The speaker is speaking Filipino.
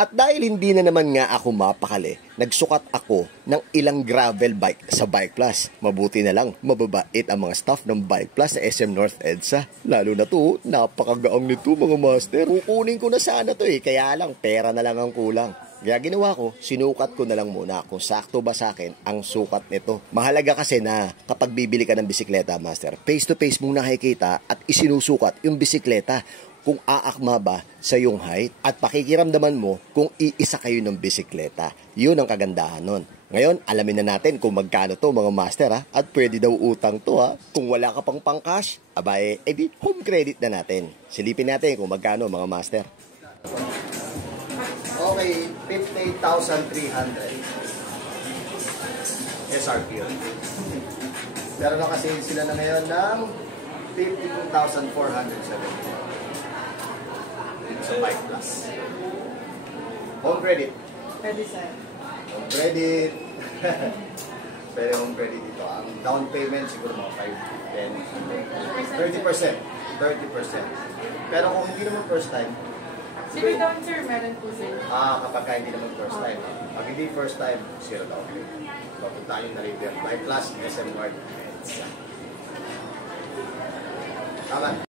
At dahil hindi na naman nga ako mapakali, nagsukat ako ng ilang gravel bike sa Bike Plus. Mabuti na lang, mababait ang mga staff ng Bike Plus sa SM North EDSA. Lalo na to, napakagaang nito mga master. Kukunin ko na sana to kaya lang pera na lang ang kulang. Kaya ginawa ko, sinukat ko na lang muna kung sakto ba sa akin ang sukat nito. Mahalaga kasi na kapag bibili ka ng bisikleta, master, face to face mong nakikita at isinusukat yung bisikleta kung aakma ba sa iyong height at pakikiramdaman mo kung iisa kayo ng bisikleta. Yun ang kagandahan nun. Ngayon, alamin na natin kung magkano to mga master at pwede daw utang to Kung wala ka pang cash, edi home credit na natin. Silipin natin kung magkano mga master. Okay, 58,300 SRP yun. Pero na kasi sila na ngayon ng 52,470 sa Bike Plus. Home credit. Pwede, sir. Home credit. Pero home credit dito. Ang down payment siguro mga 5, 10, 30%. 30%. Pero kung hindi naman first time, Zero down, sir. Meron po, sir. kapag hindi naman first time. Pag hindi first time, zero down payment. Papunta nyo na rin Bike Plus, SM North. Tama.